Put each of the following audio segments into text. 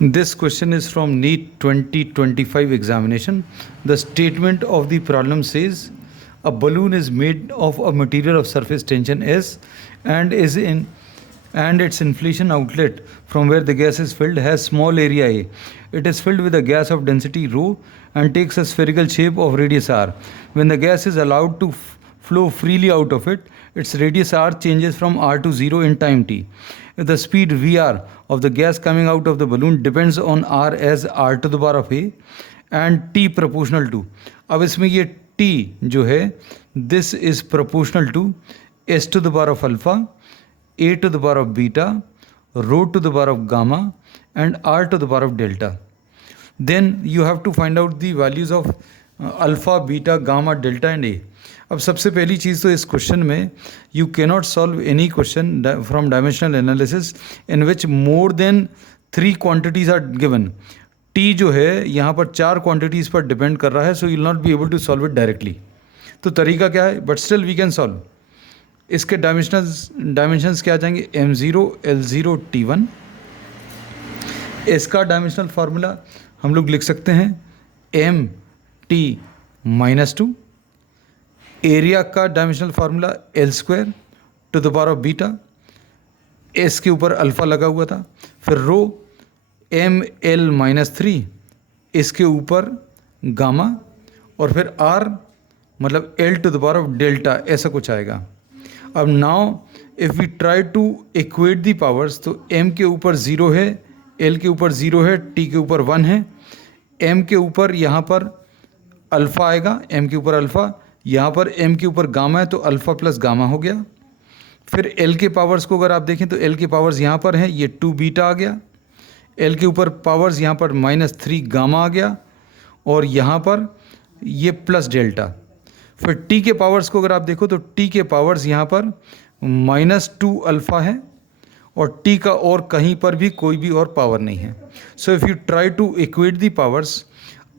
This question is from NEET 2025 examination. The statement of the problem says a balloon is made of a material of surface tension S and its inflation outlet from where the gas is filled has small area A. It is filled with a gas of density rho and takes a spherical shape of radius r. When the gas is allowed to flow freely out of it, its radius r changes from r to 0 in time t. If the speed Vr of the gas coming out of the balloon depends on r as r to the power of a and t proportional to, अब इसमें ये t जो है this is proportional to s to the power of alpha, a to the power of beta, rho to the power of gamma and r to the power of delta. Then you have to find out the values of alpha, beta, gamma, delta and a. अब सबसे पहली चीज़ तो इस question में you cannot solve any question from dimensional analysis in which more than 3 quantities are given. T जो है यहाँ पर 4 क्वांटिटीज़ पर डिपेंड कर रहा है, so you will not be able to solve it directly. तो तरीका क्या है, but still we can solve. इसके डायमेंशंस क्या आ जाएंगे, m0 l0 t1. इसका डायमेंशनल फार्मूला हम लोग लिख सकते हैं m t -2. एरिया का dimensional formula L square to the power of beta, S के ऊपर अल्फ़ा लगा हुआ था, फिर रो एम एल -3 इसके ऊपर गामा और फिर आर मतलब L to the power of delta, ऐसा कुछ आएगा. अब now if we try to equate the powers तो एम के ऊपर 0 है, एल के ऊपर 0 है, टी के ऊपर 1 है, एम के ऊपर यहाँ पर अल्फ़ा आएगा, एम के ऊपर अल्फ़ा, यहाँ पर m के ऊपर गामा है तो अल्फ़ा प्लस गामा हो गया. फिर l के पावर्स को अगर आप देखें तो l के पावर्स यहाँ पर हैं, ये 2 बीटा आ गया, l के ऊपर पावर्स यहाँ पर -3 गामा आ गया और यहाँ पर ये प्लस डेल्टा. फिर t के पावर्स को अगर आप देखो तो t के पावर्स यहाँ पर -2 अल्फ़ा है और t का और कहीं पर भी कोई भी और पावर नहीं है. So if you try to equate the powers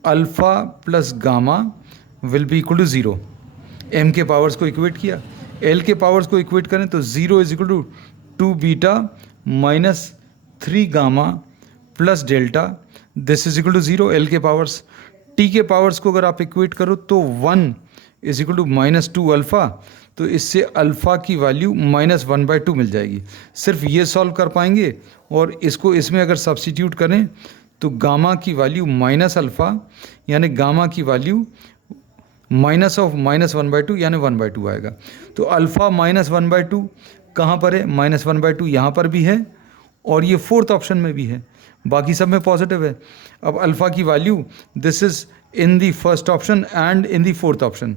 alpha plus gamma will be equal to 0. m के पावर्स को इक्वेट किया, l के पावर्स को इक्वेट करें तो 0 is equal to 2 beta -3 gamma plus delta, this is equal to 0 l के powers. t के powers को अगर आप इक्वेट करो तो 1 इज इक्वल टू -2 अल्फ़ा, तो इससे अल्फ़ा की वैल्यू -1/2 मिल जाएगी. सिर्फ ये सॉल्व कर पाएंगे और इसको इसमें अगर सब्स्टिट्यूट करें तो गामा की वैल्यू -अल्फ़ा यानी गामा की वैल्यू माइनस ऑफ -1/2 यानी 1/2 आएगा. तो अल्फ़ा -1/2 कहाँ पर है, -1/2 यहाँ पर भी है और ये 4th ऑप्शन में भी है, बाकी सब में पॉजिटिव है. अब अल्फ़ा की value this is in the first option and in the 4th option.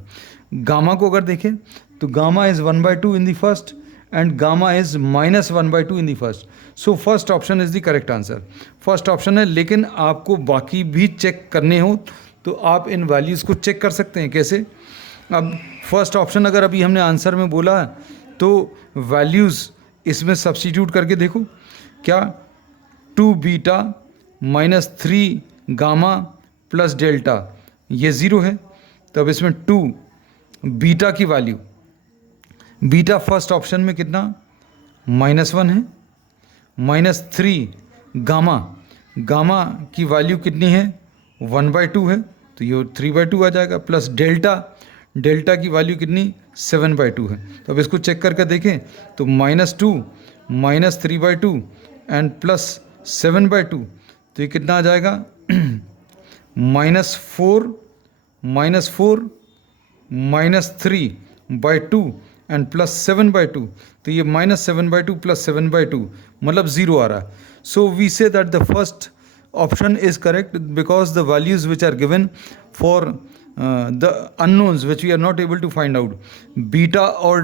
Gamma को अगर देखें तो gamma is 1/2 in the first and gamma is -1/2 in the first. So first option is the correct answer. First option है, लेकिन आपको बाकी भी check करने हो तो आप इन वैल्यूज़ को चेक कर सकते हैं. कैसे, अब फर्स्ट ऑप्शन अगर अभी हमने आंसर में बोला तो वैल्यूज़ इसमें सब्स्टिट्यूट करके देखो, क्या 2 बीटा -3 गामा प्लस डेल्टा ये 0 है, तो अब इसमें 2 बीटा की वैल्यू, बीटा फर्स्ट ऑप्शन में कितना -1 है, -3 गामा, गामा की वैल्यू कितनी है 1/2 है तो ये 3/2 आ जाएगा, प्लस डेल्टा, डेल्टा की वैल्यू कितनी 7/2 है. तो अब इसको चेक करके देखें तो -2 -3/2 एंड प्लस 7/2, तो ये कितना आ जाएगा -4 -3/2 एंड प्लस 7/2, तो ये -7/2 प्लस 7/2 मतलब 0 आ रहा है. So we say that the first option is correct because the values which are given for the unknowns which we are not able to find out, beta और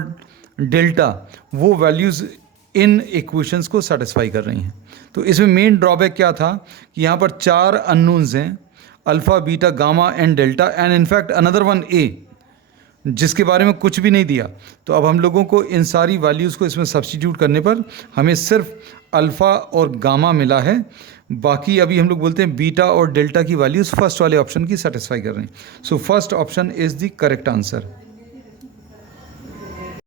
delta, वो values इन equations को satisfy कर रही हैं. तो इसमें main drawback क्या था कि यहाँ पर 4 unknowns हैं, alpha, beta, gamma and delta and in fact another one a, जिसके बारे में कुछ भी नहीं दिया. तो अब हम लोगों को इन सारी वैल्यूज़ को इसमें सब्स्टिट्यूट करने पर हमें सिर्फ अल्फ़ा और गामा मिला है, बाकी अभी हम लोग बोलते हैं बीटा और डेल्टा की वैल्यूज़ फर्स्ट वाले ऑप्शन की सेटिस्फाई कर रहे हैं. So first option is the correct answer.